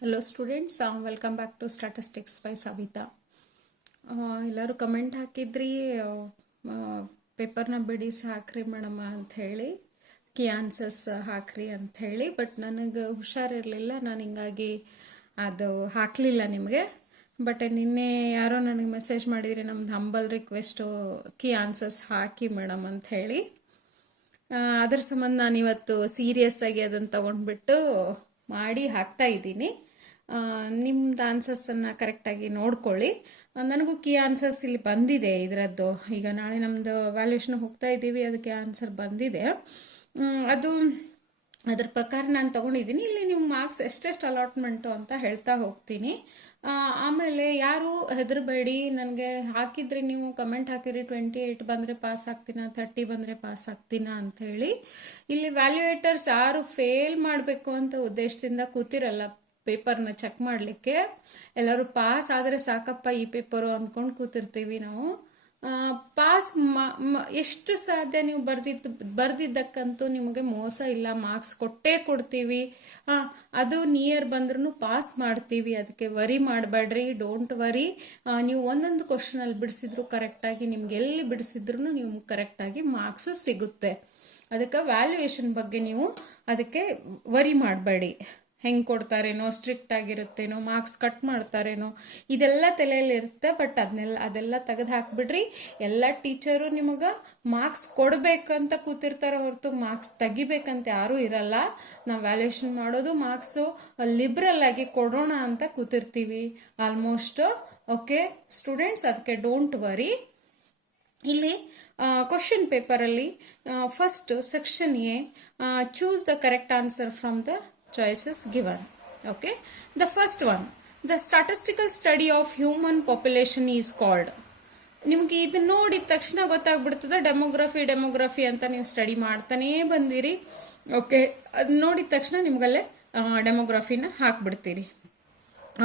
Hello students, welcome back to Statistics by Savita. ಎಲ್ಲರೂ comment ಹಾಕಿದ್ರಿ ಪೇಪರ್ನ ಬಿಡಿಸಿ ಹಾಕ್ರಿ ಮೇಡಮ್ ಅಂತ ಹೇಳಿ ಕೀ ಆನ್ಸರ್ಸ್ ಹಾಕ್ರಿ ಅಂತ ಹೇಳಿ. ಬಟ್ ನನಗೆ ಹುಷಾರಿರಲಿಲ್ಲ, ನಾನು ಹಿಂಗಾಗಿ ಅದು ಹಾಕಲಿಲ್ಲ ನಿಮಗೆ. ಬಟ್ ನಿನ್ನೆ ಯಾರೋ ನನಗೆ ಮೆಸೇಜ್ ಮಾಡಿದ್ರಿ, ನಮ್ದು ಹಂಬಲ್ ರಿಕ್ವೆಸ್ಟು ಕೀ ಆನ್ಸರ್ಸ್ ಹಾಕಿ ಮೇಡಮ್ ಅಂತ ಹೇಳಿ. ಅದ್ರ ಸಂಬಂಧ ನಾನು ಇವತ್ತು ಸೀರಿಯಸ್ ಆಗಿ ಅದನ್ನು ತಗೊಂಡ್ಬಿಟ್ಟು ಮಾಡಿ ಹಾಕ್ತಾ ಇದ್ದೀನಿ. ನಿಮ್ದು ಆನ್ಸರ್ಸನ್ನು ಕರೆಕ್ಟಾಗಿ ನೋಡ್ಕೊಳ್ಳಿ. ನನಗೂ ಕೀ ಆನ್ಸರ್ಸ್ ಇಲ್ಲಿ ಬಂದಿದೆ ಇದರದ್ದು. ಈಗ ನಾಳೆ ನಮ್ಮದು ವ್ಯಾಲ್ಯೂಯೇಷನ್ ಹೋಗ್ತಾ ಇದ್ದೀವಿ, ಅದಕ್ಕೆ ಆನ್ಸರ್ ಬಂದಿದೆ. ಅದು ಅದ್ರ ಪ್ರಕಾರ ನಾನು ತೊಗೊಂಡಿದ್ದೀನಿ. ಇಲ್ಲಿ ನೀವು ಮಾರ್ಕ್ಸ್ ಎಷ್ಟೆಷ್ಟು ಅಲಾಟ್ಮೆಂಟು ಅಂತ ಹೇಳ್ತಾ ಹೋಗ್ತೀನಿ. ಆಮೇಲೆ ಯಾರು ಹೆದರಬೇಡಿ, ನನಗೆ ಹಾಕಿದ್ರಿ, ನೀವು ಕಮೆಂಟ್ ಹಾಕಿರಿ 28 ಬಂದರೆ ಪಾಸ್ ಆಗ್ತೀನಾ, 30 ಬಂದರೆ ಪಾಸ್ ಆಗ್ತೀನಾ ಅಂತ ಹೇಳಿ. ಇಲ್ಲಿ ವ್ಯಾಲ್ಯೂಯೇಟರ್ಸ್ ಯಾರು ಫೇಲ್ ಮಾಡಬೇಕು ಅಂತ ಉದ್ದೇಶದಿಂದ ಕೂತಿರಲ್ಲ ಪೇಪರ್ನ ಚೆಕ್ ಮಾಡಲಿಕ್ಕೆ. ಎಲ್ಲರೂ ಪಾಸ್ ಆದರೆ ಸಾಕಪ್ಪ ಈ ಪೇಪರು ಅಂದ್ಕೊಂಡು ಕೂತಿರ್ತೀವಿ ನಾವು. ಪಾಸ್ ಎಷ್ಟು ಸಾಧ್ಯ ನೀವು ಬರ್ದಿದ್ದಕ್ಕಂತೂ ನಿಮಗೆ ಮೋಸ ಇಲ್ಲ, ಮಾರ್ಕ್ಸ್ ಕೊಟ್ಟೇ ಕೊಡ್ತೀವಿ. ಅದು ನಿಯರ್ ಬಂದ್ರೂ ಪಾಸ್ ಮಾಡ್ತೀವಿ, ಅದಕ್ಕೆ ವರಿ ಮಾಡಬೇಡ್ರಿ, ಡೋಂಟ್ ವರಿ. ನೀವು ಒಂದೊಂದು ಕ್ವಶನಲ್ಲಿ ಬಿಡಿಸಿದ್ರು ಕರೆಕ್ಟಾಗಿ, ನಿಮ್ಗೆ ಎಲ್ಲಿ ಬಿಡಿಸಿದ್ರು ನೀವು ಕರೆಕ್ಟಾಗಿ ಮಾರ್ಕ್ಸ್ ಸಿಗುತ್ತೆ. ಅದಕ್ಕೆ ವ್ಯಾಲ್ಯೂಯೇಷನ್ ಬಗ್ಗೆ ನೀವು ಅದಕ್ಕೆ ವರಿ ಮಾಡಬೇಡಿ. ಹೆಂಗೆ ಕೊಡ್ತಾರೇನೋ, ಸ್ಟ್ರಿಕ್ಟ್ ಆಗಿರುತ್ತೇನೋ, ಮಾರ್ಕ್ಸ್ ಕಟ್ ಮಾಡ್ತಾರೇನೋ, ಇದೆಲ್ಲ ತಲೆಯಲ್ಲಿರುತ್ತೆ. ಬಟ್ ಅದೆಲ್ಲ ತೆಗೆದು ಹಾಕ್ಬಿಡ್ರಿ. ಎಲ್ಲ ಟೀಚರು ನಿಮಗೆ ಮಾರ್ಕ್ಸ್ ಕೊಡಬೇಕಂತ ಕೂತಿರ್ತಾರೆ ಹೊರತು ಮಾರ್ಕ್ಸ್ ತೆಗಿಬೇಕಂತ ಯಾರೂ ಇರಲ್ಲ. ನಾವು ವ್ಯಾಲ್ಯೂಯೇಷನ್ ಮಾಡೋದು ಮಾರ್ಕ್ಸು ಲಿಬ್ರಲ್ ಆಗಿ ಕೊಡೋಣ ಅಂತ ಕೂತಿರ್ತೀವಿ ಆಲ್ಮೋಸ್ಟ್. ಓಕೆ ಸ್ಟೂಡೆಂಟ್ಸ್, ಅದಕ್ಕೆ ಡೋಂಟ್ ವರಿ. ಇಲ್ಲಿ ಕ್ವಶನ್ ಪೇಪರಲ್ಲಿ first section A, choose the correct answer from the choices given. Okay, the first one, the statistical study of human population is called. ನಿಮಗೆ ಇದು ನೋಡಿದ ತಕ್ಷಣ ಗೊತ್ತಾಗ್ಬಿಡ್ತದೆ ಡೆಮೋಗ್ರಫಿ ಅಂತ ನೀವು ಸ್ಟಡಿ ಮಾಡ್ತಾನೇ ಬಂದಿರಿ. ಓಕೆ, ಅದು ನೋಡಿದ ತಕ್ಷಣ ನಿಮ್ಗಲ್ಲೇ ಡೆಮೋಗ್ರಫಿನ ಹಾಕ್ಬಿಡ್ತೀರಿ.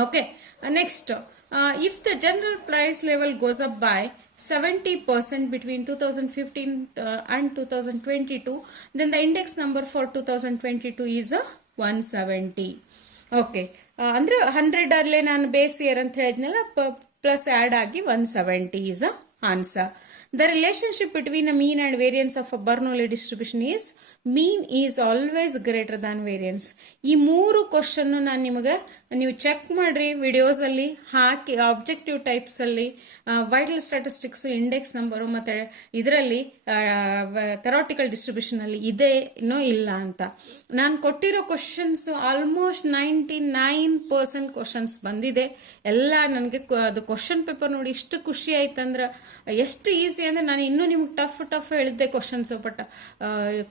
Okay, next, if the general price level goes up by 70% between 2015 and 2022, then the index number for 2022 is 170. Okay, ಅಂದರೆ 100 ಅಲ್ಲೇ ನಾನು ಬೇಸ್ ಇಯರ್ ಅಂತ ಹೇಳಿದ್ನಲ್ಲ, ಪ್ಲಸ್ ಆ್ಯಡ್ ಆಗಿ 170 is a answer. The relationship between a mean and variance of a Bernoulli distribution is mean is always greater than variance. ಈ ಮೂರು question ನಾನು ನಿಮಗೆ, ನೀವು ಚೆಕ್ ಮಾಡ್ರಿ ವಿಡಿಯೋಸಲ್ಲಿ ಹಾಕಿ, ಆಬ್ಜೆಕ್ಟಿವ್ ಟೈಪ್ಸಲ್ಲಿ ವೈಟಲ್ ಸ್ಟ್ಯಾಟಿಸ್ಟಿಕ್ಸ್, ಇಂಡೆಕ್ಸ್ ನಂಬರು ಮತ್ತು ಇದರಲ್ಲಿ ಥೆರಾಟಿಕಲ್ ಡಿಸ್ಟ್ರಿಬ್ಯೂಷನಲ್ಲಿ ಇದೇನೋ ಇಲ್ಲ ಅಂತ. ನಾನು ಕೊಟ್ಟಿರೋ ಕ್ವಶನ್ಸ್ ಆಲ್ಮೋಸ್ಟ್ 99% ಕ್ವಶನ್ಸ್ ಬಂದಿದೆ ಎಲ್ಲ. ನನಗೆ ಅದು ಕ್ವಶನ್ ಪೇಪರ್ ನೋಡಿ ಇಷ್ಟು ಖುಷಿ ಆಯ್ತಂದ್ರೆ, ಎಷ್ಟು ಈಸಿ ಅಂದರೆ ನಾನು ಇನ್ನೂ ನಿಮ್ಗೆ ಟಫ್ ಹೇಳಿದ್ದೆ questions. But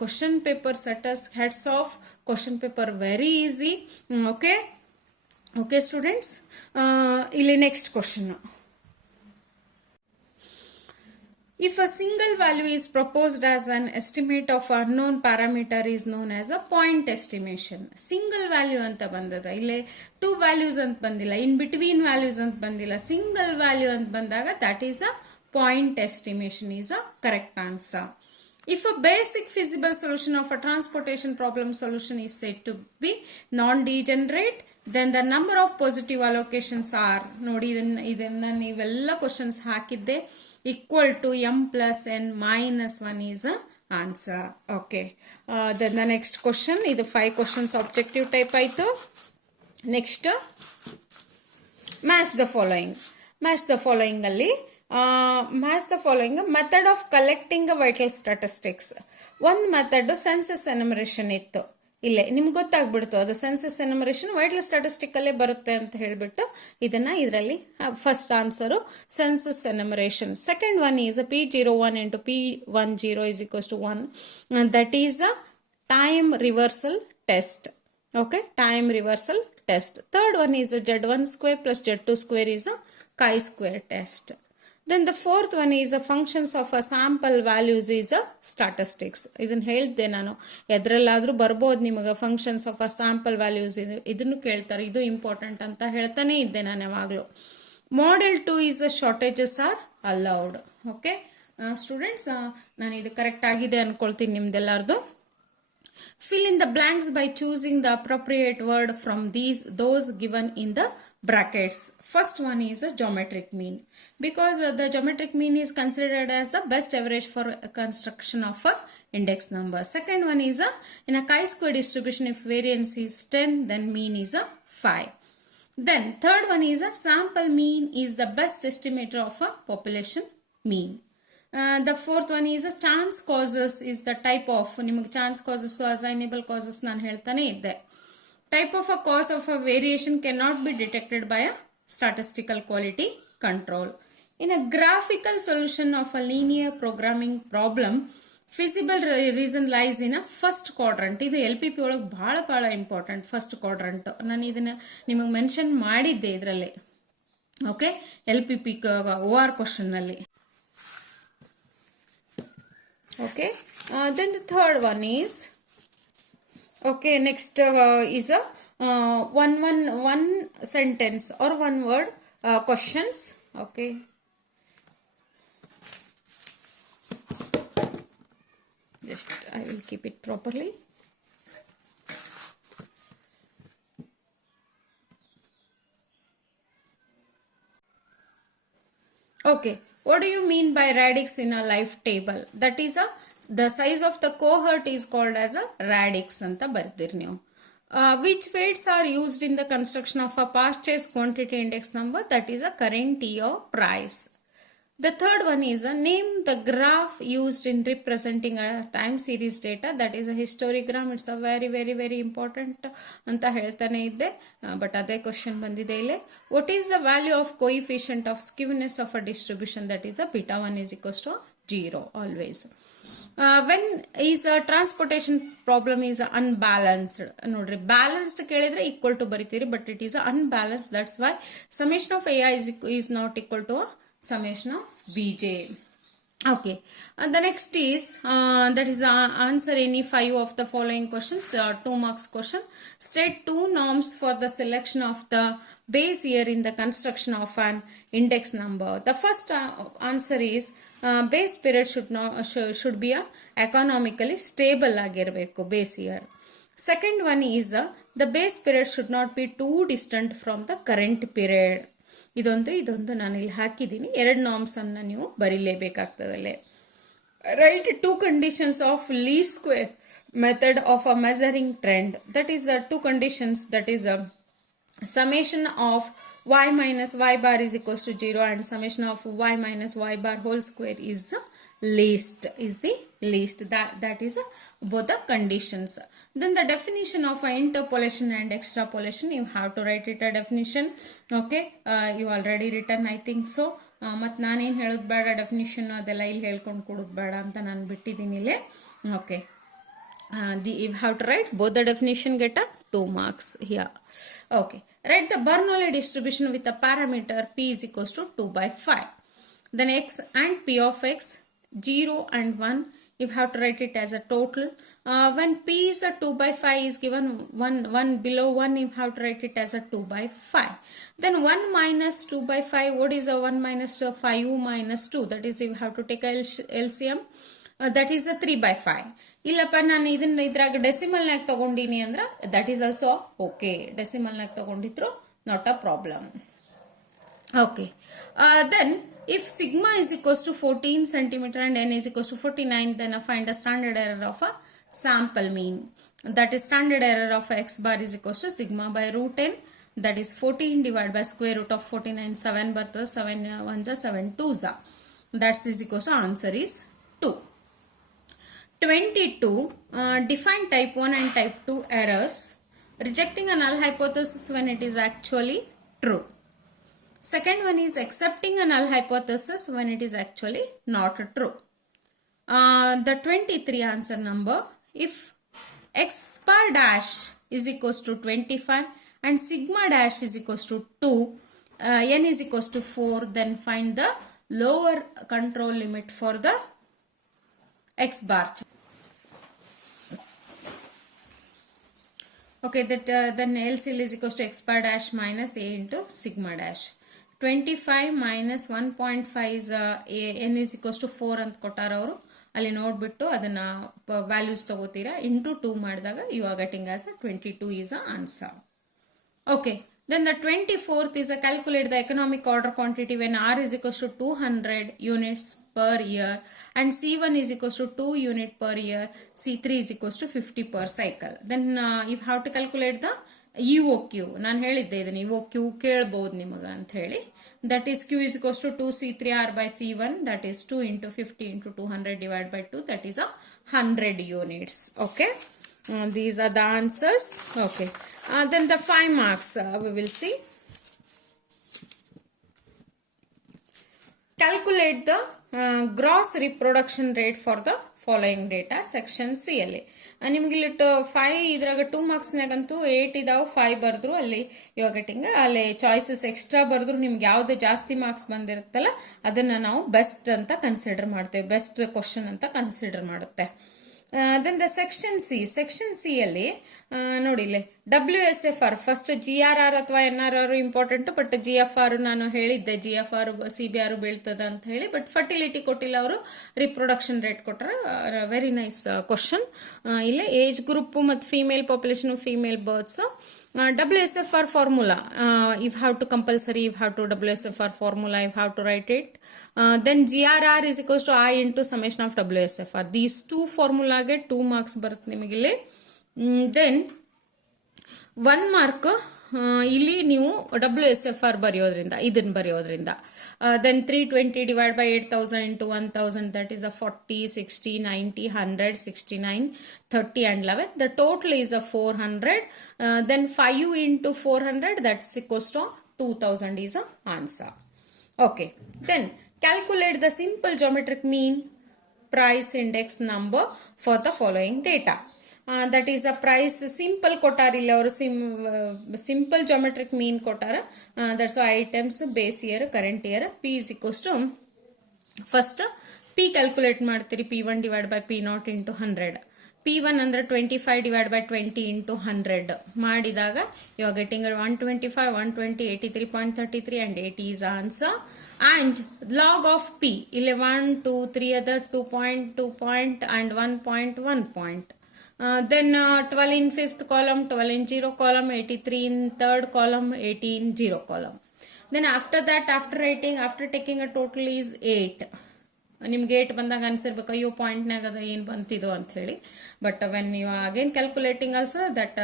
question paper setters hats off, question paper very easy. Okay students, ಇಲ್ಲಿ next question. If a single value is proposed as an estimate of unknown parameter is known as a point estimation. Single value ಅಂತ ಬಂದದ, ಇಲ್ಲಿ 2 values ಅಂತ ಬಂದಿಲ್ಲ, in between values ಅಂತ ಬಂದಿಲ್ಲ, single value ಅಂತ ಬಂದಾಗ that is a point estimation is a correct answer. If a basic feasible solution of a transportation problem solution is said to be non-degenerate, then the number of positive allocations are, ನೋಡಿ ಇದನ್ನ ನೀವೆಲ್ಲ questions ಹಾಕಿದ್ದೆ, equal to m plus n minus 1 is a answer. Okay, then the next question, ಇದು 5 questions objective type ಆಯಿತು. Next, match the following. match the following ಅಲ್ಲಿ match the following method of collecting vital statistics. ಒಂದು method census enumeration ಇತ್ತು. ಇಲ್ಲೇ ನಿಮ್ಗೆ ಗೊತ್ತಾಗ್ಬಿಡ್ತು ಅದು census enumeration vital statistic ಅಲ್ಲೇ ಬರುತ್ತೆ ಅಂತ ಹೇಳ್ಬಿಟ್ಟು ಇದರಲ್ಲಿ first answer census enumeration. Second one is P01 into P10 is equals to 1. That is a time reversal test. Okay, time reversal test. Third one is a Z1 square plus Z2 square is a chi-square test. Then the fourth one is a functions of a sample values is a statistics. ಇದನ್ನು ಹೇಳಿದ್ದೆ ನಾನು, ಎದ್ರಲ್ಲಾದರೂ ಬರ್ಬೋದು ನಿಮಗೆ functions of a sample values, ಇದನ್ನು ಕೇಳ್ತಾರೆ, ಇದು important ಅಂತ ಹೇಳ್ತಾನೆ ಇದ್ದೆ ನಾನು ಯಾವಾಗಲೂ. Model 2 is a shortages are allowed. Okay students, ನಾನು ಇದು ಕರೆಕ್ಟ್ ಆಗಿದೆ ಅಂದ್ಕೊಳ್ತೀನಿ ನಿಮ್ದೆಲ್ಲಾರ್ದು. Fill in the blanks by choosing the appropriate word from those given in the brackets. First one is a geometric mean, because the geometric mean is considered as the best average for a construction of a index number. Second one is in a chi-square distribution, if variance is 10, then mean is a 5. Then third one is a sample mean is the best estimator of a population mean. The fourth one is a chance causes is the type of, ನಿಮಗೆ chance causes assignable causes ನಾನು ಹೇಳ್ತಾನೆ ಇದ್ದೆ. Type of a cause of a variation cannot be detected by a statistical quality control. In a graphical solution of a linear programming problem, feasible reason lies in a first quadrant. ಇದು LPP ಒಳಗೆ ಬಹಳ important first quadrant. ನಾನು ಇದನ್ನ ನಿಮಗೆ mention ಮಾಡಿದ್ದೆ ಇದರಲ್ಲಿ. Okay, LPP OR question ನಲ್ಲಿ. Okay, then the third one is, okay, next is a one sentence or one word questions. Okay, just I will keep it properly. Okay, what do you mean by radix in a life table? That is the size of the cohort is called as a radix anta bardir ನೀವು. Which weights are used in the construction of a purchase quantity index number? That is a current year price. The third one is name the graph used in representing a time series data. That is a histogram. It's a very important ಅಂತ ಹೇಳ್ತಾನೆ ಇದ್ದೆ, but ಅದೇ question ಬಂದಿದೆ ಇಲ್ಲಿ. What is the value of coefficient of skewness of a distribution? That is a beta 1 is equals to 0 always. When is a transportation problem is unbalanced, ನೋಡ್ರಿ balanced ಕೇಳಿದ್ರೆ equal to ಬರಿತೀರಿ, but it is unbalanced. That's why summation of AI is not equal to summation of Bj. Okay, the next is that is answer any 5 of the following questions. 2 marks question. State 2 norms for the selection of the base year in the construction of an index number. The first answer is base period should be a economically stable ಆಗಿರಬೇಕು base year. Second one is the base period should not be too distant from the current period. ಇದೊಂದು ನಾನು ಇಲ್ಲಿ ಹಾಕಿದ್ದೀನಿ. 2 norms ಅನ್ನ ನೀವು ಬರೀಲೇಬೇಕಾಗ್ತದಲ್ಲೇ. Right 2 conditions of least square method of a measuring trend. That is 2 conditions. That is summation of y minus y bar is equals to 0 and summation of y minus y bar whole square is the least. That is both the conditions. Then the definition of interpolation and extrapolation, you have to write it a definition. Okay, you already written I think so. ಮತ್ತು ನಾನೇನು ಹೇಳೋದು ಬೇಡ, definition ಅದೆಲ್ಲ ಇಲ್ಲಿ ಹೇಳ್ಕೊಂಡು ಕೊಡೋದು ಬೇಡ ಅಂತ ನಾನು ಬಿಟ್ಟಿದ್ದೀನಿ ಇಲ್ಲಿ. Okay, you have to write both the definition, get a 2 marks here. Okay, write the Bernoulli distribution with a parameter p is equals to 2 by 5. Then x and p of x 0 and 1, you have to write it as a total. When p is a 2 by 5 is given 1 below 1, you have to write it as a 2 by 5. Then 1 minus 2 by 5, what is a 1 minus 2? 5 minus 2, that is you have to take a LCM. That is a 3 by 5. ಇಲ್ಲಪ್ಪ ನಾನು ಇದನ್ನ ಇದ್ರಾಗ ಡೆಸಿಮಲ್ನಾಗ ತಗೊಂಡಿನಿ ಅಂದ್ರೆ that is also okay. ಡೆಸಿಮಲ್ನಾಗ ತಗೊಂಡಿದ್ರು not a problem. Okay, then if sigma is equals to 14 centimeter and n is equals to 49, then I find a standard error of a sample mean. That is standard error of x bar is equals to sigma by root n. That is 14 divided by square root of 49. 7 ಬರ್ತದೆ, 7 1 7 2 that is equals to answer is 2. 22. Define type 1 and type 2 errors. Rejecting a null hypothesis when it is actually true. Second one is accepting a null hypothesis when it is actually not true. The 23 answer number, if x bar dash is equals to 25 and sigma dash is equals to 2, n is equals to 4, then find the lower control limit for the x bar. Okay, that then LCL is equals to x bar dash minus a into sigma dash. 25 minus 1.5 is n is equals to 4 ಅಂತ ಕೊಟ್ಟಾರ ಅವರು. ಅಲ್ಲಿ ನೋಡ್ಬಿಟ್ಟು ಅದನ್ನ values ತಗೋತೀರಾ, into 2 ಮಾಡಿದಾಗ you are getting as 22 is the answer. Okay, then the 24th is a calculate the economic order quantity when R is equals to 200 units per year and C1 is equals to 2 unit per year, C3 is equals to 50 per cycle. Then you have to calculate the EOQ. ನಾನು ಹೇಳಿದ್ದೆ ಇದನ್ನು EOQ ಕೇಳಬಹುದು ನಿಮಗೆ ಅಂತ ಹೇಳಿ. That is Q is equals to 2C3R by C1, that is 2 into 50 into 200 divided by 2, that is a 100 units. Okay. These are the answers. Okay. Then the 5 marks we will see. Calculate the gross reproduction rate for the following data. Section C ಅಲ್ಲಿ ನಿಮ್ಗೆ ಇಲ್ಲಿ 5 ಇದ್ರಾಗ 2 ಮಾರ್ಕ್ಸ್ನಾಗಂತೂ 8 ಇದಾವೆ, 5 ಬರೆದ್ರು ಅಲ್ಲಿ ಇವಾಗ getting ಅಲ್ಲಿ choices extra ಬರೆದ್ರು ನಿಮ್ಗೆ ಯಾವ್ದು ಜಾಸ್ತಿ ಮಾರ್ಕ್ಸ್ ಬಂದಿರುತ್ತಲ್ಲ ಅದನ್ನ ನಾವು ಬೆಸ್ಟ್ ಅಂತ ಕನ್ಸಿಡರ್ ಮಾಡ್ತೇವೆ, ಬೆಸ್ಟ್ ಕ್ವಶನ್ ಅಂತ ಕನ್ಸಿಡರ್ ಮಾಡುತ್ತೆ. ದೆನ್ ದ ಸೆಕ್ಷನ್ ಸಿ ಅಲ್ಲಿ ನೋಡಿ ಇಲ್ಲಿ WSFR ಫಸ್ಟ್ GRR ಅಥವಾ NRR ಇಂಪಾರ್ಟೆಂಟ್, ಬಟ್ GFR ನಾನು ಹೇಳಿದ್ದೆ GFR CBR ಬೀಳ್ತದ ಅಂತ ಹೇಳಿ, ಬಟ್ ಫರ್ಟಿಲಿಟಿ ಕೊಟ್ಟಿಲ್ಲ ಅವರು, ರಿಪ್ರೊಡಕ್ಷನ್ ರೇಟ್ ಕೊಟ್ಟರೆ ವೆರಿ ನೈಸ್ ಕ್ವಶನ್. ಇಲ್ಲಿ ಏಜ್ ಗ್ರೂಪ್ ಮತ್ತು female population, female berths. WSFR formula, you have to compulsory, you have to WSFR formula, you have to write it. Then GRR is equals to I into summation of WSFR. These two formula get 2 marks ಬರುತ್ತೆ ನಿಮಗೆ ಇಲ್ಲಿ. Then 1 mark ಇಲ್ಲಿ ನೀವು WSFR ಬರೆಯೋದ್ರಿಂದ, ಇದನ್ನ ಬರೆಯೋದ್ರಿಂದ. Then 320 divided by 8000 into 1000, that is a 40, 60, 90, 100, 69, 30 and 11. The total is a 400. Then 5 into 400, that's equals to 2000 is a answer. Okay. Then calculate the simple geometric mean price index number for the following data. That is a price simple ಕೊಟ್ಟಾರಿಲ್ಲ ಅವರು, simple geometric mean ಕೊಟ್ಟಾರ. That's why items base year, current year. P is equals to first P calculate ಮಾಡ್ತೀರಿ, P1 divided by P0 into 100. P1 ಅಂದ್ರೆ 25 divided by 20 into 100 ಮಾಡಿದಾಗ you are getting 125, 120, 83.33 and 80 is answer. And log of P ಇಲ್ಲಿ 1, 2, 3 other 2 point, 2 point and 1 point, 1 point. Then 12 in 5th column, 12 in 0 column, 83 in 3rd column, 80 in 0 column. Then after that, after writing, after taking a total is 8. ನಿಮ್ಗೆ 8 ಬಂದಾಗ ಅನ್ಸಿರ್ಬೇಕು ಅಯ್ಯೋ ಪಾಯಿಂಟ್ನಾಗ ಅದ ಏನು ಬಂತಿದೋ ಅಂತ ಹೇಳಿ, but when you again calculating also that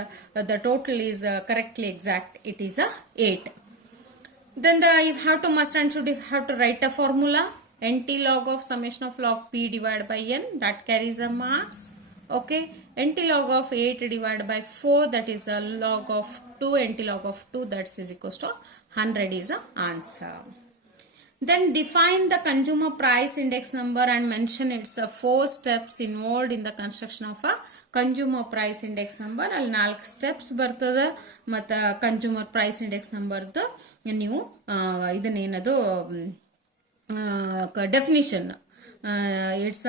the total is correctly exact, it is 8. Then you have to must and should have to write a formula, NT log of summation of log P divided by N, that carries a marks. Okay, NT log of 8 divided by 4, that is a log of 2, NT log of 2, that is equals to 100 is the answer. Then define the consumer price index number and mention its 4 steps involved in the construction of a consumer price index number. ಅಲ್ಲಿ 4 steps ಬರ್ತದ ಮತ್ತು consumer price index ನಂಬರ್ದು ನೀವು ಇದನ್ನೇನದು definition. It's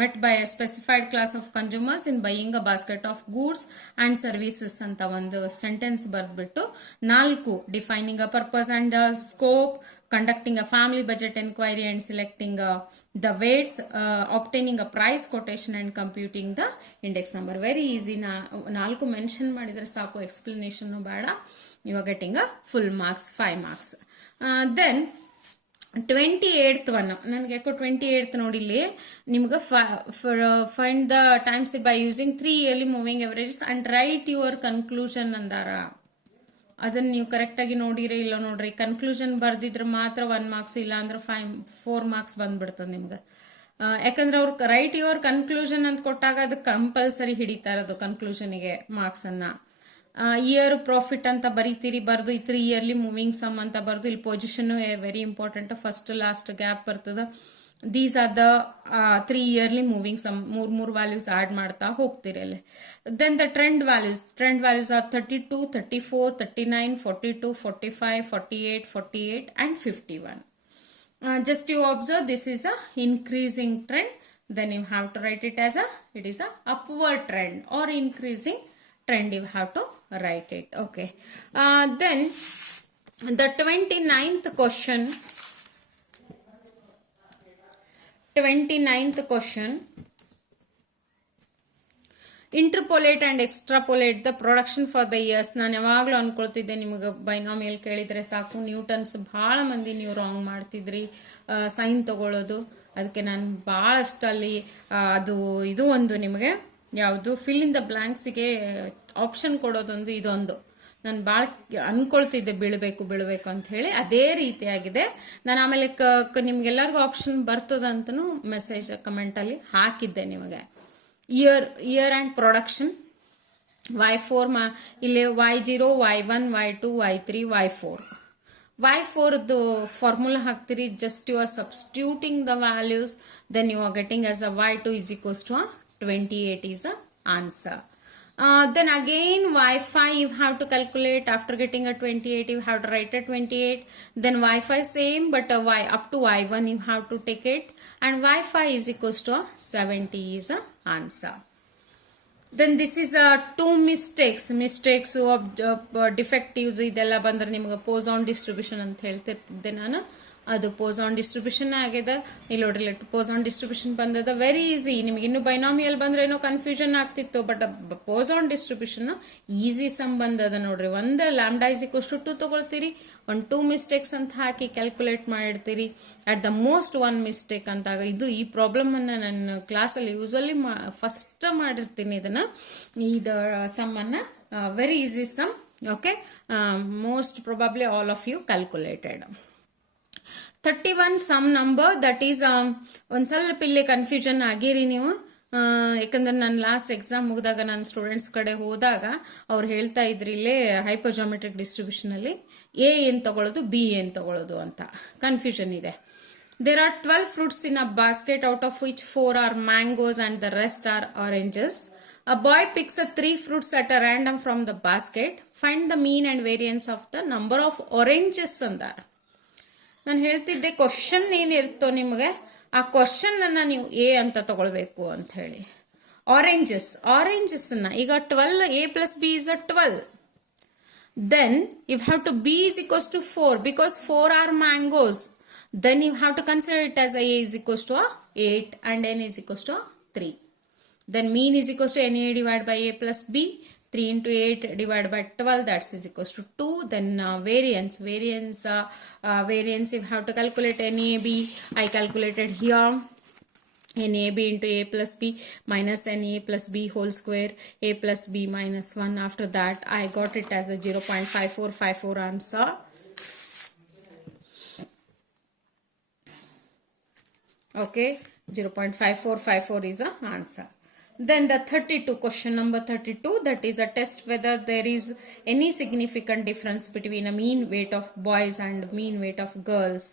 met by a specified class of consumers in buying a basket of goods and services ಅಂತ ಒಂದು sentence ಬರೆದ್ಬಿಟ್ಟು 4 defining a purpose and scope, conducting a family budget inquiry and selecting the weights, obtaining a price quotation and computing the index number. Very easy. 4 mention ಮಾಡಿದ್ರೆ ಸಾಕು, explanation ಬೇಡ. you are getting a full marks, 5 marks. Then 28th one, ನನಗೆ ಯಾಕೋ 28th ನೋಡಿಲ್ಲಿ ನಿಮ್ಗೆ find the times by using 3 yearly moving averages and write your conclusion ಅಂದಾರ. ಅದನ್ನ ನೀವು ಕರೆಕ್ಟಾಗಿ ನೋಡಿರಿ ಇಲ್ಲ ನೋಡ್ರಿ, ಕನ್ಕ್ಲೂಷನ್ ಬರ್ದಿದ್ರೆ ಮಾತ್ರ 1 marks, ಇಲ್ಲ ಅಂದ್ರೆ 4 marks ಬಂದ್ಬಿಡ್ತದೆ ನಿಮ್ಗೆ. ಯಾಕಂದ್ರೆ ಅವ್ರು ರೈಟ್ ಯುವರ್ ಕನ್ಕ್ಲೂಷನ್ ಅಂತ ಕೊಟ್ಟಾಗ ಅದು ಕಂಪಲ್ಸರಿ ಹಿಡಿತಾರೆ, ಅದು ಕನ್ಕ್ಲೂಷನ್ಗೆ ಮಾರ್ಕ್ಸ್ ಅನ್ನ. ಇಯರ್ ಪ್ರಾಫಿಟ್ ಅಂತ ಬರೀತೀರಿ, ಬರ್ದು 3 yearly ಮೂವಿಂಗ್ ಸಮ್ ಅಂತ ಬರ್ದು ಇಲ್ಲಿ position very important, first last gap ಬರ್ತದ. These are the 3 yearly moving sum, 3 values add ಮಾಡ್ತಾ ಹೋಗ್ತೀರಿ ಅಲ್ಲಿ. Then the trend values are 32, 34, 39, 42, 45, 48, 48 and 51. Just you observe this is a increasing trend, then you have to write it as it is a upward trend or increasing trend, you have to write it. Okay. Then the 29th question, 29th question. Interpolate and extrapolate the production for the years. ನಾನು ಯಾವಾಗಲೂ ಅಂದ್ಕೊಳ್ತಿದ್ದೆ ನಿಮಗೆ binomial ಕೇಳಿದರೆ ಸಾಕು, Newton's ಭಾಳ ಮಂದಿ ನೀವು wrong ಮಾಡ್ತಿದ್ರಿ sign ತಗೊಳ್ಳೋದು. ಅದಕ್ಕೆ ನಾನು ಭಾಳಷ್ಟು ಅಲ್ಲಿ ಅದು ಇದು ಒಂದು ನಿಮಗೆ ಯಾವುದು ಫಿಲ್ ಇನ್ ದ ಬ್ಲ್ಯಾಂಕ್ಸಿಗೆ ಆಪ್ಷನ್ ಕೊಡೋದೊಂದು ಇದೊಂದು ನಾನು ಭಾಳ ಅಂದ್ಕೊಳ್ತಿದ್ದೆ ಬೀಳಬೇಕು ಅಂತ ಹೇಳಿ. ಅದೇ ರೀತಿಯಾಗಿದೆ. ನಾನು ಆಮೇಲೆ ನಿಮ್ಗೆಲ್ಲರಿಗೂ ಆಪ್ಷನ್ ಬರ್ತದಂತನೂ ಮೆಸೇಜ್ ಕಮೆಂಟಲ್ಲಿ ಹಾಕಿದ್ದೆ ನಿಮಗೆ. ಇಯರ್ ಆ್ಯಂಡ್ ಪ್ರೊಡಕ್ಷನ್ y4 ಇಲ್ಲಿ y0 y1 y2 y3 y4. y4ದು ಫಾರ್ಮುಲಾ ಹಾಕ್ತೀರಿ. Just you are substituting the values, then you are getting as a y2 is equals to 28 is the answer. Then again y5 you have to calculate. After getting a 28 you have to write a 28. Then y5 same, but y up to y1 you have to take it, and y5 is equals to 70 is the answer. Then this is two mistakes defectives ಇದೆಲ್ಲ ಬಂದ್ರೆ ನಿಮಗೆ ಪೋಸಾನ್ distribution ಅಂತ ಹೇಳ್ತಿರ್ತಿದ್ದೆ ನಾನು. ಅದು ಪೋಸಾನ್ distribution ಆಗಿದೆ. ಇಲ್ಲಿ ನೋಡ್ರಿ Poisson distribution ಬಂದದ. Very easy. ನಿಮಗೆ ಇನ್ನು ಬೈನಾಮಿಯಲ್ ಬಂದ್ರೆ ಏನೋ ಕನ್ಫ್ಯೂಷನ್ ಆಗ್ತಿತ್ತು, but Poisson distribution easy sum ಬಂದದ ನೋಡ್ರಿ. ಒಂದು ಲ್ಯಾಂಬ್ಡಾ ಇಸ್ ಈಕ್ವಲ್ಸ್ ಟು 2 ತಗೊಳ್ತೀರಿ, 2 ಮಿಸ್ಟೇಕ್ಸ್ ಅಂತ ಹಾಕಿ ಕ್ಯಾಲ್ಕುಲೇಟ್ ಮಾಡಿರ್ತೀರಿ. ಅಟ್ ದ ಮೋಸ್ಟ್ 1 ಮಿಸ್ಟೇಕ್ ಅಂತಾಗ ಇದು ಈ ಪ್ರಾಬ್ಲಮ್ ಅನ್ನ ನನ್ನ ಕ್ಲಾಸಲ್ಲಿ ಯೂಸ್ವಲಿ ಫಸ್ಟ್ ಮಾಡಿರ್ತೀನಿ. ಇದನ್ನ ಇದು ಸಮ್ ಅನ್ನ very easy sum. Okay, most probably all of you calculated. 31 sum number that is ಒಂದು ಸ್ವಲ್ಪ ಇಲ್ಲಿ ಕನ್ಫ್ಯೂಷನ್ ಆಗಿರಿ ನೀವು. ಯಾಕಂದ್ರೆ ನಾನು ಲಾಸ್ಟ್ ಎಕ್ಸಾಮ್ ಮುಗಿದಾಗ ನಾನು ಸ್ಟೂಡೆಂಟ್ಸ್ ಕಡೆ ಹೋದಾಗ ಅವ್ರು ಹೇಳ್ತಾ ಇದ್ರಿ ಇಲ್ಲೇ ಹೈಪೋಜಾಮೆಟ್ರಿಕ್ ಡಿಸ್ಟ್ರಿಬ್ಯೂಷನ್ ಅಲ್ಲಿ ಎ ಏನು ತಗೊಳ್ಳೋದು ಬಿ ಏನು ತಗೊಳ್ಳೋದು ಅಂತ ಕನ್ಫ್ಯೂಷನ್ ಇದೆ. There are 12 fruits in a basket, out of which 4 are mangoes and the rest are oranges. A boy picks 3 fruits at a random from the basket. Find the mean and variance of the number of oranges ಅಂದಾರ. ನಾನು ಹೇಳ್ತಿದ್ದೆ question ಏನಿರುತ್ತೋ ನಿಮಗೆ ಆ question ಅನ್ನ ನೀವು A ಅಂತ ತಗೊಳ್ಬೇಕು ಅಂತ ಹೇಳಿ. ಆರೆಂಜಸ್ ಅನ್ನ ಈಗ 12 a plus b is a 12. Then you have to b is equals to 4 because 4 are mangoes. Then you have to consider it as a is equals to 8 and n is equals to 3. Then mean is equals to na divided by a plus b. 3 into 8 divided by 12, that's is equals to 2. Then variance if you have to calculate NAB, I calculated here. NAB into a plus b minus NA plus b whole square, a plus b minus 1. After that I got it as a 0.5454 answer. Okay, 0.5454 is the answer. Then the 32 question number 32, that is a test whether there is any significant difference between a mean weight of boys and mean weight of girls.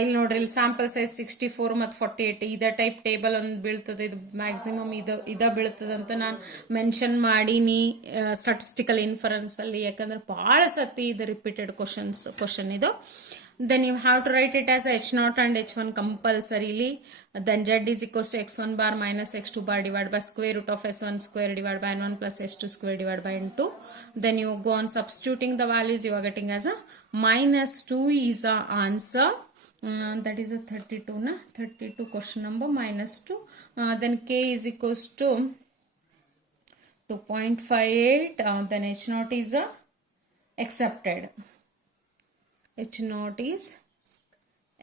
ಇಲ್ಲಿ ನೋಡ್ರಿ, ಇಲ್ಲಿ sample size 64 ಮತ್ತು 48 ಇದೇ type table ಒಂದು ಬೀಳ್ತದೆ. ಇದು maximum ಇದ ಬೀಳ್ತದಂತ ನಾನು ಮೆನ್ಷನ್ ಮಾಡೀನಿ ಸ್ಟಾಟಿಸ್ಟಿಕಲ್ ಇನ್ಫರೆನ್ಸ್ ಅಲ್ಲಿ, ಯಾಕಂದ್ರೆ ಭಾಳ ಸತಿ ಇದು ರಿಪೀಟೆಡ್ ಕ್ವಶನ್ ಇದು. Then you have to write it as h0 and h1 compulsorily. Then z is equals to x1 bar minus x2 bar divided by square root of s1 square divided by n1 plus s2 square divided by n2. Then you go on substituting the values, you are getting as a -2 is the answer. That is a 32 question number -2. Then k is equals to 2.58. Then h0 is accepted. h0 is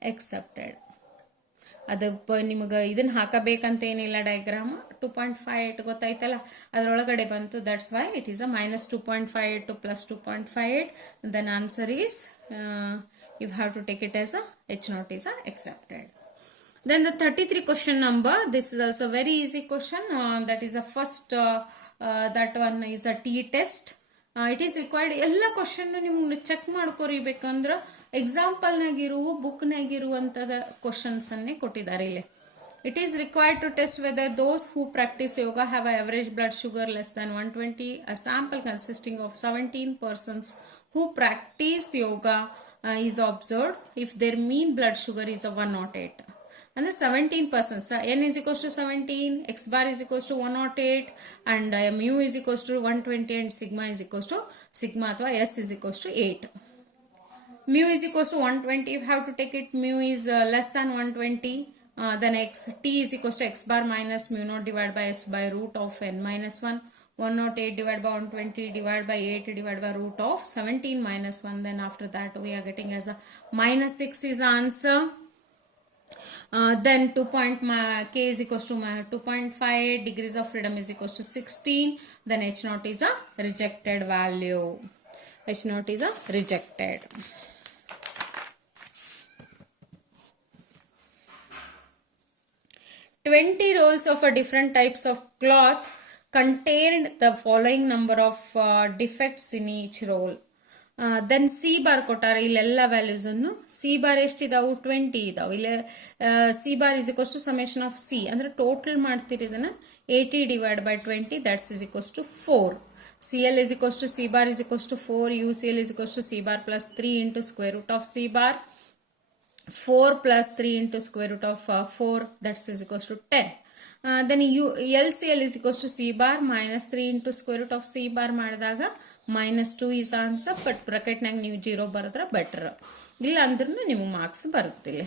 accepted. ಅದು ನಿಮಗೆ ಇದನ್ನ ಹಾಕಬೇಕಂತ ಏನಿಲ್ಲ. Diagram 2.58 ಗೊತ್ತಾಯ್ತಲ್ಲ, ಅದರೊಳಗಡೆ ಬಂತು. That's why it is a -2.58 to +2.58. Then answer is you have to take it as a h0 is accepted. Then the 33 question number, this is also very easy question. That is a first that one is a T test. It is required. ಎಲ್ಲ question ನಿಮ್ಗೆ check ಮಾಡ್ಕೊರಿಬೇಕಂದ್ರೆ ಎಕ್ಸಾಂಪಲ್ನಾಗಿರುವ ಬುಕ್ನಾಗಿರುವಂಥದ್ದು questions ಅನ್ನೇ ಕೊಟ್ಟಿದ್ದಾರೆ ಇಲ್ಲಿ. It is required to test whether those who practise yoga have a average blood sugar less than 120. A sample consisting of 17 persons who practice yoga is observed if their mean blood sugar is a 108. ಅಂದ್ರೆ 17 persons, n is equals to 17, x bar is equals to 108, and mu is equals to 120, and sigma is equals to sigma ಅಥವಾ s is equals to 8. Mu is equals to 120, you have to take it mu is less than 120, then t is equals to x bar minus mu naught divided by s by root of n minus 1. 108 divided by 120 divided by 8 divided by root of 17 minus 1. Then after that we are getting as a minus 6 is answer. Then k is equals to 2.5, degrees of freedom is equals to 16. Then h naught is a rejected value. H naught is a rejected. "20 rolls of a different types of cloth contained the following number of defects in each roll." Then C bar ಕೊಟ್ಟಾರೆ ಇಲ್ಲೆಲ್ಲ values ಅನ್ನು. C bar ಎಷ್ಟಿದಾವು? 20 ಇದಾವೆ. ಇಲ್ಲ C bar is equals to summation of C, ಅಂದ್ರೆ total ಮಾಡ್ತೀರಿ ಇದನ್ನ 80 divide by 20, that's is equals to 4. C L is equals to C bar is equals to 4, U C L is equals to C bar plus 3 into square root of C bar, 4 plus 3 into square root of 4, that's is equals to 10. Then LCL is equals to C bar minus 3 into square root of C bar ಮಾಡಿದಾಗ minus 2 is answer. But ಬ್ರಾಕೆಟ್ನಾಗ ನೀವು 0 ಬರೆದ್ರೆ better, ಇಲ್ಲ ಅಂದ್ರೂ ನಿಮಗೆ marks ಬರುತ್ತಿಲ್ಲ.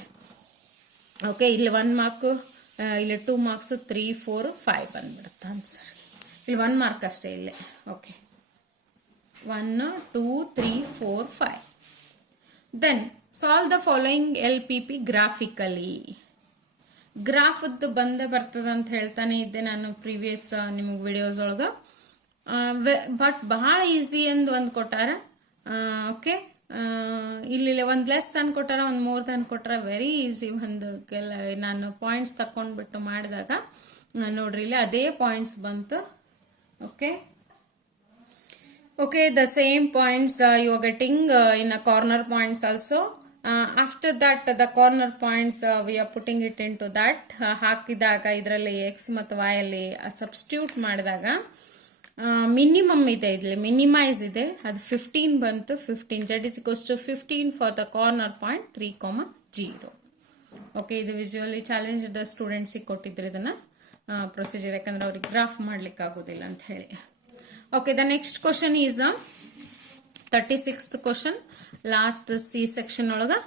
Okay, ಇಲ್ಲಿ 1 mark, ಇಲ್ಲಿ 2 marks, 3 4 5 ಬಂದ್ಬಿಡುತ್ತೆ ಆನ್ಸರ್. ಇಲ್ಲಿ 1 ಮಾರ್ಕ್ ಅಷ್ಟೇ ಇಲ್ಲೇ. Okay, 1 2 3 4 5. Then solve the following LPP graphically. ಗ್ರಾಫದ್ದು ಬಂದೇ ಬರ್ತದೆ ಅಂತ ಹೇಳ್ತಾನೆ ಇದ್ದೆ ನಾನು ಪ್ರೀವಿಯಸ್ ನಿಮಗೆ ವಿಡಿಯೋಸ್ ಒಳಗೆ. ಬಟ್ ಬಹಳ ಈಸಿ ಅಂದು ಒಂದು ಕೊಟ್ಟಾರ. ಓಕೆ, ಇಲ್ಲಿ ಒಂದು ಲೆಸ್ ತಂದು ಕೊಟ್ಟಾರ, ಒಂದು ಮೋರ್ ತಂದು ಕೊಟ್ಟಾರ. Very easy. ಒಂದು ನಾನು ಪಾಯಿಂಟ್ಸ್ ತಕೊಂಡ್ಬಿಟ್ಟು ಮಾಡಿದಾಗ ನೋಡ್ರಿ ಇಲ್ಲಿ ಅದೇ ಪಾಯಿಂಟ್ಸ್ ಬಂತು. Okay, okay, the same points you are getting in a corner points also. After that the corner points we are putting it into that. ಹಾಕಿದಾಗ ಇದರಲ್ಲಿ x ಮತ್ತು y ಅಲ್ಲಿ ಸಬ್ಸ್ಟಿಟ್ಯೂಟ್ ಮಾಡಿದಾಗ ಮಿನಿಮಮ್ ಇದೆ, ಇಲ್ಲಿ ಮಿನಿಮೈಸ್ ಇದೆ, ಅದು 15 ಬಂತು. 15 z is equals to 15 for the corner point 3,0. Okay, ಇದು ವಿಜುವಲಿ ಚಾಲೆಂಜ್ಡ್ ಸ್ಟೂಡೆಂಟ್ಸಿಗೆ ಕೊಟ್ಟಿದ್ರು ಇದನ್ನ ಪ್ರೊಸೀಜರ್, ಯಾಕಂದ್ರೆ ಅವ್ರಿಗೆ ಗ್ರಾಫ್ ಮಾಡ್ಲಿಕ್ಕೆ ಆಗೋದಿಲ್ಲ ಅಂತ ಹೇಳಿ. Okay, the next question is 36th question, last C section olaga.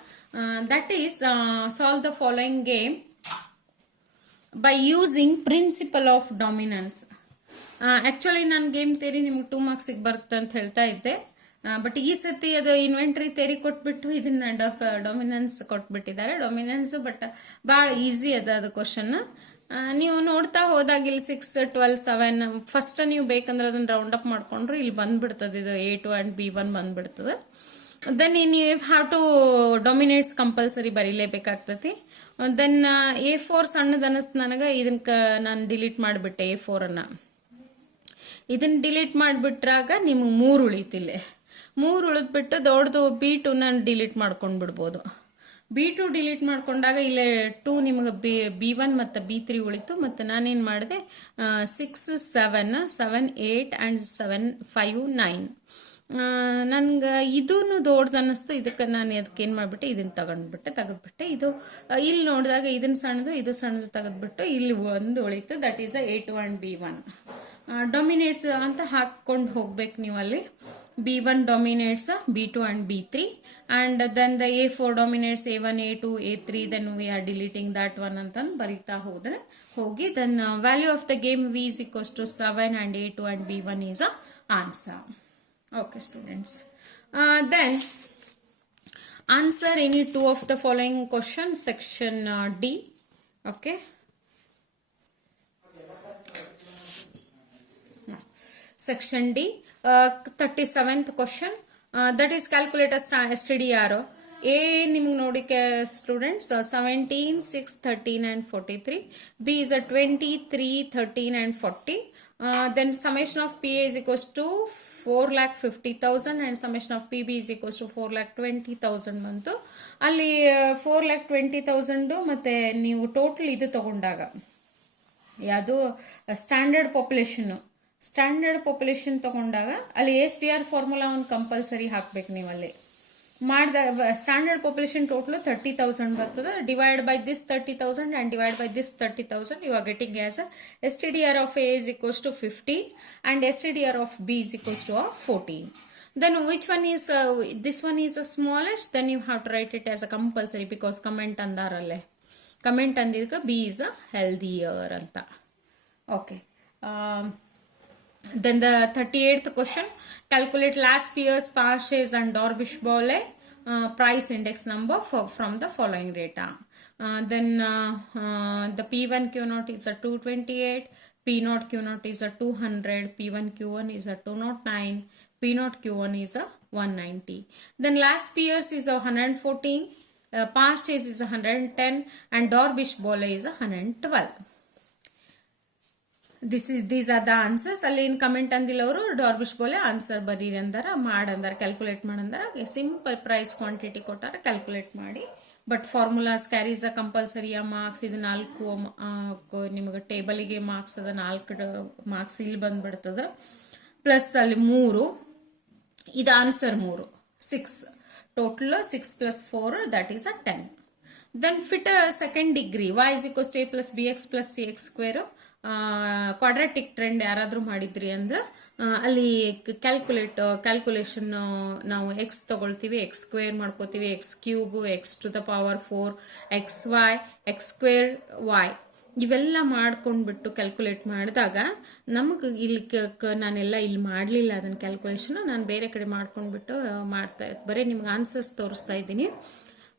That is solve the following game by using principle of dominance. Actually ನಾನು ಗೇಮ್ ಥಿಯರಿ ನಿಮ್ಗೆ 2 ಮಾರ್ಕ್ಸಿಗೆ ಬರುತ್ತೆ ಅಂತ ಹೇಳ್ತಾ ಇದ್ದೆ. ಬಟ್ ಈ ಸತಿ ಅದು ಇನ್ವೆಂಟ್ರಿ ಥಿಯರಿ ಕೊಟ್ಬಿಟ್ಟು ಇದನ್ನ ಡೊಮಿನೆನ್ಸ್ ಕೊಟ್ಬಿಟ್ಟಿದ್ದಾರೆ. ಡೊಮಿನೆನ್ಸ್ ಬಟ್ ಭಾಳ ಈಸಿ ಅದ ಅದು ಕ್ವಶನ್. ನೀವು ನೋಡ್ತಾ ಹೋದಾಗ ಇಲ್ಲಿ 6 12 7 ಫಸ್ಟ್ ನೀವು ಬೇಕಂದ್ರೆ ಅದನ್ನ ರೌಂಡ್ ಅಪ್ ಮಾಡ್ಕೊಂಡ್ರು ಇಲ್ಲಿ ಬಂದ್ಬಿಡ್ತದೆ. ಇದು A2 and B1 ಬಂದ್ಬಿಡ್ತದೆ. ದೆನ್ ನೀವು ಹ್ಯಾವ್ ಟು ಡೊಮಿನೇಟ್ಸ್ ಕಂಪಲ್ಸರಿ ಬರೀಲೇಬೇಕಾಗ್ತತಿ. ದೆನ್ A4 ಸಣ್ಣದ ಅನ್ನಿಸ್ತು ನನಗೆ, ಇದನ್ನ ನಾನು ಡಿಲೀಟ್ ಮಾಡಿಬಿಟ್ಟೆ A4 ಅನ್ನ. ಇದನ್ನ ಡಿಲೀಟ್ ಮಾಡಿಬಿಟ್ರಾಗ ನಿಮ್ಗೆ 3 ಉಳಿತಿಲ್ಲ. 3 ಉಳಿದ್ಬಿಟ್ಟು ದೊಡ್ಡದು B2 ನಾನು ಡಿಲೀಟ್ ಮಾಡ್ಕೊಂಡು ಬಿಡ್ಬೋದು. B2 ಡಿಲೀಟ್ ಮಾಡ್ಕೊಂಡಾಗ ಇಲ್ಲೇ 2 ನಿಮಗೆ B1 ಮತ್ತು B3 ಉಳಿತು. ಮತ್ತು ನಾನೇನು ಮಾಡಿದೆ, 6 7 7 8 ಆ್ಯಂಡ್ 7 5 9. ನನ್ಗೆ ಇದೂ ದೊಡ್ಡದು ಅನ್ನಿಸ್ತು. ಇದಕ್ಕೆ ನಾನು ಅದಕ್ಕೆ ಏನು ಮಾಡಿಬಿಟ್ಟೆ, ಇದನ್ನು ತೆಗೆದ್ಬಿಟ್ಟೆ. ಇದು ಇಲ್ಲಿ ನೋಡಿದಾಗ ಇದನ್ನು ಸಣ್ಣದು ಇದು ಸಣ್ಣದು ತೆಗೆದ್ಬಿಟ್ಟು ಇಲ್ಲಿ ಒಂದು ಉಳಿತು. That is A2 and B1 ಡೊಮಿನೇಟ್ಸ್ ಅಂತ ಹಾಕ್ಕೊಂಡು ಹೋಗ್ಬೇಕು ನೀವು ಅಲ್ಲಿ. B1 dominates B2 and B3, and then the A4 dominates A1 A2 A3. then we are deleting that one ಅಂತಂದು ಬರೀತಾ ಹೋಗಿ then value of the game V is equals to 7 and A2 and B1 is a answer. Okay students, then answer any 2 of the following question, section D. Okay, section D, 37th question, that is calculate STDR. A ನಿಮಗೆ ನೋಡಿ students 17 6 13 and 43. B is a 20 3 13 and 40. Then summation of PA is equals to 4,50,000 and summation of PB is equals to 4,20,000 ಬಂತು. ಅಲ್ಲಿ 4,20,000 ಮತ್ತೆ ನೀವು total ಇದು ತಗೊಂಡಾಗ ಯಾವುದು standard population ತಗೊಂಡಾಗ ಅಲ್ಲಿ STR ಫಾರ್ಮುಲಾ ಒಂದು ಕಂಪಲ್ಸರಿ ಹಾಕ್ಬೇಕು. ನೀವು ಅಲ್ಲಿ ಮಾಡಿದಾಗ ಸ್ಟ್ಯಾಂಡರ್ಡ್ ಪಾಪ್ಯುಲೇಷನ್ ಟೋಟಲ್ 30,000 ಬರ್ತದೆ. Divide by this 30,000 and divide by this 30,000, you are getting as a STDR of A is equals to 15 and STDR of B is equals to 14. Then which one is this one is the smallest, then you have to write it as a compulsory because comment andaralle. Comment ಅಂದಿದ್ದಕ್ಕೆ B is healthier ಅಂತ. Okay. Then the 38th question, calculate last year's purchase and Dorbish-Bohle price index number from the following data. Then the P1 Q0 is a 228, P0 Q0 is a 200, P1 Q1 is a 209, P0 Q1 is a 190. Then last year's is a 114, purchase is a 110, and Dorbish-Bohle is a 112. These are the answers. ಅಲ್ಲಿ ಏನು comment ಅಂದಿಲ್ಲ ಅವರು, ಡಾರ್ಬಿಶ್-ಬೋಲೆ answer ಬರೀರಿ ಅಂದಾರ, ಮಾಡಂದಾರ, calculate ಮಾಡಂದಾರ. Simple price quantity ಕೊಟ್ಟಾರ, calculate ಮಾಡಿ. But formulas carries a compulsory marks. ಇದು 4 ನಿಮಗೆ ಟೇಬಲಿಗೆ ಮಾರ್ಕ್ಸ್ ಅದ, 4 ಮಾರ್ಕ್ಸ್ ಇಲ್ಲಿ ಬಂದ್ಬಿಡ್ತದ. ಪ್ಲಸ್ ಅಲ್ಲಿ 3, ಇದು answer 3, 6 total. 6 + 4 that is a 10. Then fit second degree y = a + bx + cx². Quadratic trend ಯಾರಾದರೂ ಮಾಡಿದ್ರಿ ಅಂದ್ರೆ ಅಲ್ಲಿ ಕ್ಯಾಲ್ಕುಲೇಷನ್ ನಾವು ಎಕ್ಸ್ ತಗೊಳ್ತೀವಿ, x² ಮಾಡ್ಕೋತೀವಿ, x³ x⁴ xy x²y ಇವೆಲ್ಲ ಮಾಡ್ಕೊಂಡ್ಬಿಟ್ಟು ಕ್ಯಾಲ್ಕುಲೇಟ್ ಮಾಡಿದಾಗ ನಮಗೆ ಇಲ್ಲಿ ನಾನೆಲ್ಲ ಇಲ್ಲಿ ಮಾಡಲಿಲ್ಲ ಅದನ್ನು ಕ್ಯಾಲ್ಕುಲೇಷನ್, ನಾನು ಬೇರೆ ಕಡೆ ಮಾಡ್ಕೊಂಡ್ಬಿಟ್ಟು ಬರೀ ನಿಮ್ಗೆ ಆನ್ಸರ್ಸ್ ತೋರಿಸ್ತಾ ಇದ್ದೀನಿ.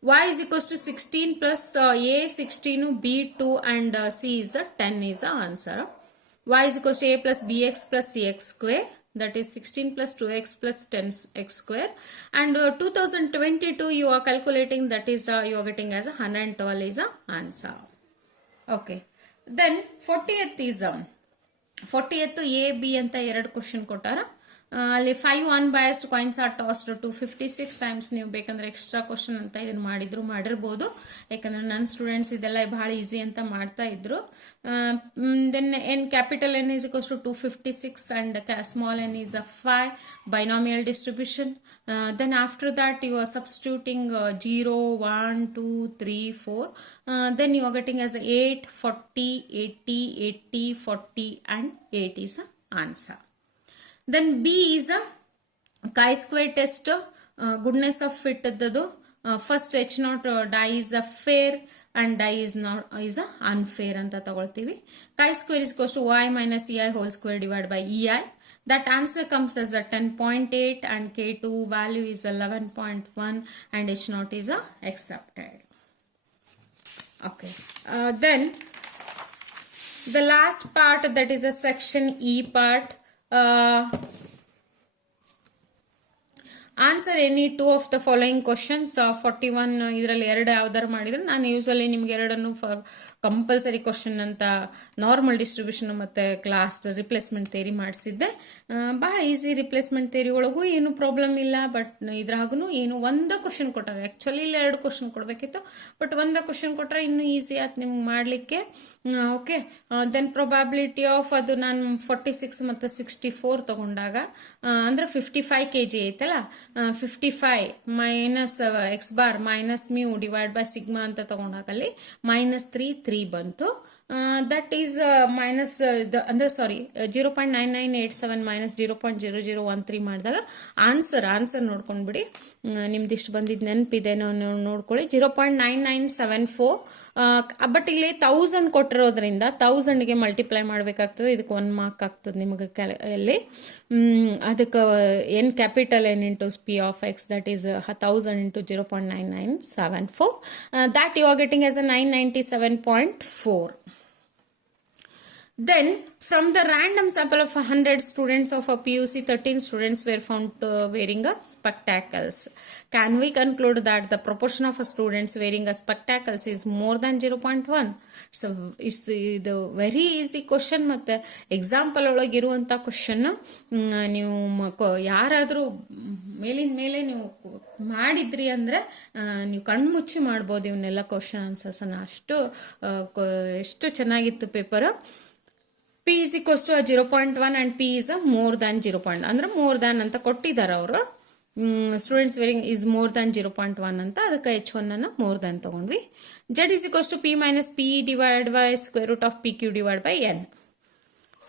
y is equals to 16 plus a 16, b 2 and c is a 10 is the answer. Y is equals to a plus bx plus cx square, that is 16 plus 2x plus 10x square, and 2022 you are calculating, that is you are getting as a 112 is a answer. Okay. Then 40th is 40th a b ಅಂತ 2 question ಕೊಟ್ಟಾರ. ಅಲ್ಲಿ 5 unbiased coins are tossed to 56 times. ನೀವು ಬೇಕಂದ್ರೆ extra question ಅಂತ ಇದನ್ನು ಮಾಡಿರ್ಬೋದು, ಯಾಕಂದ್ರೆ ನನ್ನ ಸ್ಟೂಡೆಂಟ್ಸ್ ಇದೆಲ್ಲ ಬಹಳ ಈಸಿ ಅಂತ ಮಾಡ್ತಾ ಇದ್ರು. Then n capital N is equals to 256 and small n is a 5 binomial distribution. Then after that you are substituting 0, 1, 2, 3, 4. Then you are getting as 8, 40, 80, 80, 40 and 8 is the answer. Then B is a chi-square test, goodness of fit adadu. First H0 die is a fair and die is not is a unfair anta tagoltivi. Chi-square is equals to y minus ei whole square divided by ei. That answer comes as a 10.8 and K2 value is 11.1 and H0 is a accepted. Okay. Then the last part, that is a section E part. Answer any 2 of the following questions. 41 ಇದರಲ್ಲಿ 2 ಯಾವ್ದಾರು ಮಾಡಿದ್ರೆ, ನಾನು usually ನಿಮ್ಗೆ 2 compulsory question ಅಂತ normal distribution ಮತ್ತು class replacement theory ಮಾಡಿಸಿದ್ದೆ. ಭಾಳ easy, replacement theory ಒಳಗೂ ಏನು ಪ್ರಾಬ್ಲಮ್ ಇಲ್ಲ. ಬಟ್ ಇದ್ರಾಗೂ ಏನು ಒಂದು ಕ್ವಶನ್ ಕೊಟ್ಟಾರೆ, ಆ್ಯಕ್ಚುಲಿ ಇಲ್ಲ 2 ಕ್ವಶನ್ ಕೊಡಬೇಕಿತ್ತು, ಬಟ್ ಒಂದು ಕ್ವಶನ್ ಕೊಟ್ಟರೆ ಇನ್ನೂ ಈಸಿ ಆಯ್ತು ನಿಮ್ಗೆ ಮಾಡಲಿಕ್ಕೆ. ಓಕೆ. ದೆನ್ ಪ್ರೊಬಾಬಿಲಿಟಿ ಆಫ್ ಅದು ನಾನು 46 ಮತ್ತು 64 ತಗೊಂಡಾಗ ಅಂದರೆ 55 kg ಐತಲ್ಲ, 55 minus X bar minus mu divide by sigma ಅಂತ ತಗೊಂಡಾಗಲ್ಲಿ -3 ಬಂತು. ದಟ್ ಈಸ್ ಮೈನಸ್ ಅಂದರೆ ಸಾರಿ 0.9987 ಮೈನಸ್ 0.0013 ಮಾಡಿದಾಗ ಆನ್ಸರ್ ನೋಡ್ಕೊಂಡ್ಬಿಡಿ. ನಿಮ್ದಿಷ್ಟು ಬಂದಿದ್ದು ನೆನಪಿದೆ ನೋಡ್ಕೊಳ್ಳಿ. 0.9974. ಬಟ್ ಇಲ್ಲಿ 1000 ಕೊಟ್ಟಿರೋದ್ರಿಂದ 1000ಗೆ ಮಲ್ಟಿಪ್ಲೈ ಮಾಡಬೇಕಾಗ್ತದೆ. ಇದಕ್ಕೆ 1 ಮಾರ್ಕ್ ಆಗ್ತದೆ ನಿಮಗೆ ಅಲ್ಲಿ. ಅದಕ್ಕೆ N capital N into P of X, that is 1000 into 0.9974. that you are getting as a 997.4. Then from the random sample of 100 students of a PUC, 13 students were found wearing a spectacles. Can we conclude that the proportion of students wearing a spectacles is more than 0.1? So it's the very easy question. ಮತ್ತೆ example ಒಳಗಿರುವಂಥ question ನೀವು ಯಾರಾದರೂ ಮೇಲಿನ ಮೇಲೆ ನೀವು ಮಾಡಿದ್ರಿ ಅಂದರೆ ನೀವು ಕಣ್ಮುಚ್ಚಿ ಮಾಡ್ಬೋದು ಇವನ್ನೆಲ್ಲ ಕ್ವಶನ್ ಆನ್ಸರ್ಸನ್ನು. ಎಷ್ಟು ಚೆನ್ನಾಗಿತ್ತು paper. P is equals to 0.1 and P is a more than 0. ಅಂದ್ರೆ ಮೋರ್ ದ್ಯಾನ್ ಅಂತ ಕೊಟ್ಟಿದ್ದಾರೆ ಅವರು. Students varying is more than 0.1 ಅಂತ, ಅದಕ್ಕೆ H1 ಅನ್ನು ಮೋರ್ ದ್ಯಾನ್ ತಗೊಂಡ್ವಿ. Z is equals to P minus P divided by square root of PQ divided by N.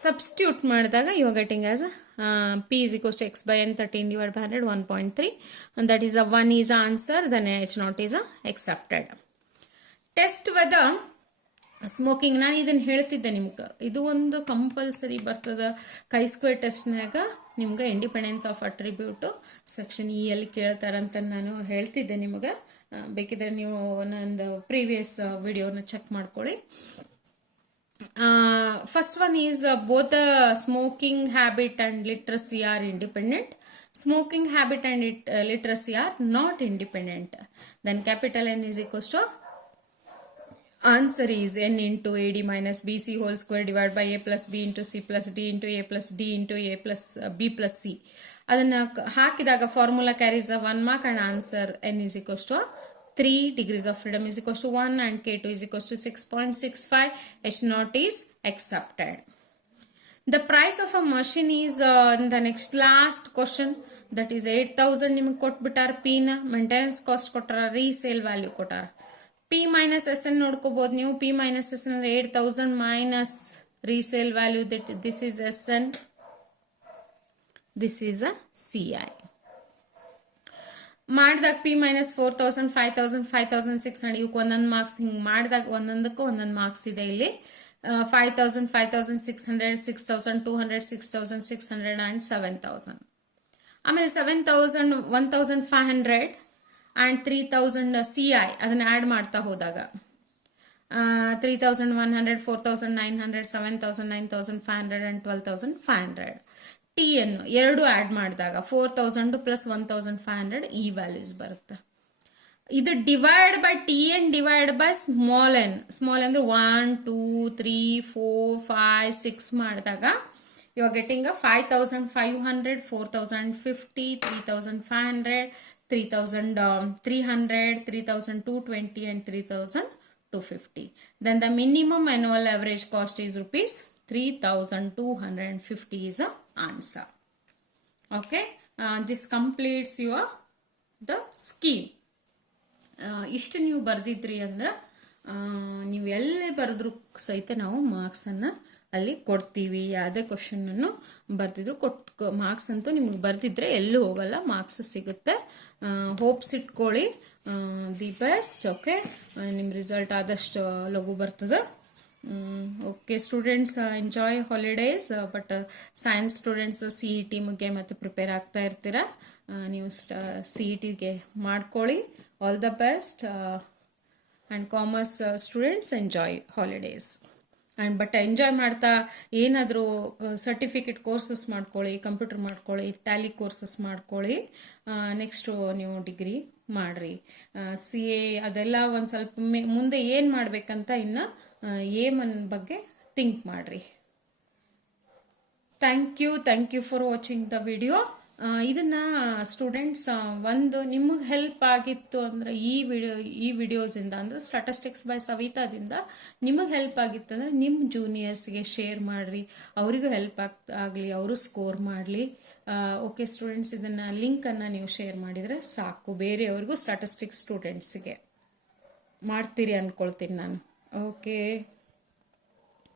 Substitute ಮಾಡಿದಾಗ you are getting as P is equals to x by n 13 divided by 100 1.3, and that is a 1 is the answer. Then H0 is accepted. Test whether smoking. ನಾನು ಇದನ್ನು ಹೇಳ್ತಿದ್ದೆ ನಿಮ್ಗೆ, ಇದು ಒಂದು compulsory ಬರ್ತದ chi-square ಟೆಸ್ಟ್ನಾಗ ನಿಮ್ಗೆ independence of ಅಟ್ರಿಬ್ಯೂಟು section E ಅಲ್ಲಿ ಕೇಳ್ತಾರಂತ ನಾನು ಹೇಳ್ತಿದ್ದೆ ನಿಮಗೆ. ಬೇಕಿದ್ರೆ ನೀವು ನಂದು ಪ್ರೀವಿಯಸ್ ವಿಡಿಯೋನ ಚೆಕ್ ಮಾಡ್ಕೊಳ್ಳಿ. First one is both the smoking habit and literacy are independent. Smoking habit and literacy are not independent. Then capital N is equals to, answer is n into ad minus bc whole square divided by a plus b into c plus d into a plus d into a plus b plus c. ಅದನ್ನ ಹಾಕಿದಾಗ formula carries 1 mark and answer n is equals to 3 degrees of freedom is equals to 1 and K2 is equals to 6.65. H0 is accepted. The price of a machine is the next last question, that is 8,000 ನಿಮಗೆ ಕೊಟ್ಬಿಟ್ಟಾರ. P ನ maintenance cost ಕೊಟ್ಟಾರ, resale value ಕೊಟ್ಟಾರ. P minus S n ನೋಡ್ಕೋಬಹುದು ನೀವು. P minus S n ಅಂದ್ರೆ 8,000 minus resale value, that this is SN, this is a CI. ಮಾಡಿದಾಗ P minus 4,000, 5,000, 5,600 ಇವಕ್ಕೆ ಒಂದೊಂದು marks. ಹಿಂಗೆ ಮಾಡಿದಾಗ ಒಂದೊಂದಕ್ಕೂ ಒಂದೊಂದು ಮಾರ್ಕ್ಸ್ ಇದೆ ಇಲ್ಲಿ. 5,000, 5,600, 6,200, 6,600 and 7,000. ಆಮೇಲೆ 7,000, 1,500 and 3,000 CI ಅದನ್ನ ಆ್ಯಡ್ ಮಾಡ್ತಾ ಹೋದಾಗ 3,100, 4,900, 7,000, 9,500 and 12,500. ಟಿ ಅನ್ನು ಎರಡು ಆ್ಯಡ್ ಮಾಡಿದಾಗ 4,000 ಪ್ಲಸ್ 1,500 ಈ ವ್ಯಾಲ್ಯೂಸ್ ಬರುತ್ತೆ. ಇದು divide by T N divide by small N. Small ಅಂದ್ರೆ 1, 2, 3, 4, 5, 6 ಮಾಡಿದಾಗ you are getting 5,500, 4,050, 3,500, 3,300, 3,220 and 3,250. Then the minimum annual average cost is rupees 3,250 is a answer. Okay, this completes your the scheme. ಇಷ್ಟು ನೀವು ಬರ್ದಿದ್ರಿ ಅಂದ್ರೆ ನೀವು ಎಲ್ಲೇ ಬರೆದ್ರು ಸಹಿತ ನಾವು ಮಾರ್ಕ್ಸನ್ನು ಅಲ್ಲಿ ಕೊಡ್ತೀವಿ. ಯಾವುದೇ ಕ್ವಶನನ್ನು ಬರ್ದಿದ್ರು ಮಾರ್ಕ್ಸ್ ಅಂತೂ ನಿಮ್ಗೆ ಬರ್ದಿದ್ರೆ ಎಲ್ಲೂ ಹೋಗಲ್ಲ, ಮಾರ್ಕ್ಸ್ ಸಿಗುತ್ತೆ. ಹೋಪ್ಸ್ ಇಟ್ಕೊಳ್ಳಿ, ದಿ ಬೆಸ್ಟ್. ಓಕೆ, ನಿಮ್ಮ ರಿಸಲ್ಟ್ ಆದಷ್ಟು ಲಘು ಬರ್ತದೆ. Okay students, enjoy holidays. But science students C E T ಮುಗ್ಗೆ ಮತ್ತೆ ಪ್ರಿಪೇರ್ ಆಗ್ತಾ ಇರ್ತೀರಾ. ನೀವು ಸಿ ಇ ಟಿಗೆ ಮಾಡ್ಕೊಳ್ಳಿ. All the best. And commerce students enjoy holidays. And but enjoy ಮಾಡ್ತಾ ಏನಾದರೂ ಸರ್ಟಿಫಿಕೇಟ್ ಕೋರ್ಸಸ್ ಮಾಡ್ಕೊಳ್ಳಿ, ಕಂಪ್ಯೂಟರ್ ಮಾಡ್ಕೊಳ್ಳಿ, ಟ್ಯಾಲಿ ಕೋರ್ಸಸ್ ಮಾಡ್ಕೊಳ್ಳಿ. ನೆಕ್ಸ್ಟು ನೀವು ಡಿಗ್ರಿ ಮಾಡಿರಿ. ಸಿ ಎ ಅದೆಲ್ಲ ಒಂದು ಸ್ವಲ್ಪ ಮುಂದೆ ಏನು ಮಾಡಬೇಕಂತ ಇನ್ನು ಏಮನ್ ಬಗ್ಗೆ ಥಿಂಕ್ ಮಾಡಿರಿ. Thank you for watching the video. ಇದನ್ನು ಸ್ಟೂಡೆಂಟ್ಸ್ ಒಂದು ನಿಮಗೆ ಹೆಲ್ಪ್ ಆಗಿತ್ತು ಅಂದರೆ ಈ ವಿಡಿಯೋಸಿಂದ ಅಂದರೆ ಸ್ಟಾಟಿಸ್ಟಿಕ್ಸ್ ಬೈ ಸವಿತಾದಿಂದ ನಿಮಗೆ ಹೆಲ್ಪ್ ಆಗಿತ್ತು ಅಂದರೆ ನಿಮ್ಮ ಜೂನಿಯರ್ಸ್ಗೆ ಶೇರ್ ಮಾಡಿರಿ, ಅವರಿಗೂ ಹೆಲ್ಪ್ ಆಗಲಿ, ಅವರು ಸ್ಕೋರ್ ಮಾಡಲಿ. ಓಕೆ ಸ್ಟೂಡೆಂಟ್ಸ್, ಇದನ್ನು ಲಿಂಕನ್ನು ನೀವು ಶೇರ್ ಮಾಡಿದರೆ ಸಾಕು, ಬೇರೆಯವ್ರಿಗೂ ಸ್ಟಾಟಿಸ್ಟಿಕ್ಸ್ ಸ್ಟೂಡೆಂಟ್ಸ್ಗೆ ಮಾಡ್ತೀರಿ ಅಂದ್ಕೊಳ್ತೀನಿ ನಾನು. ಓಕೆ.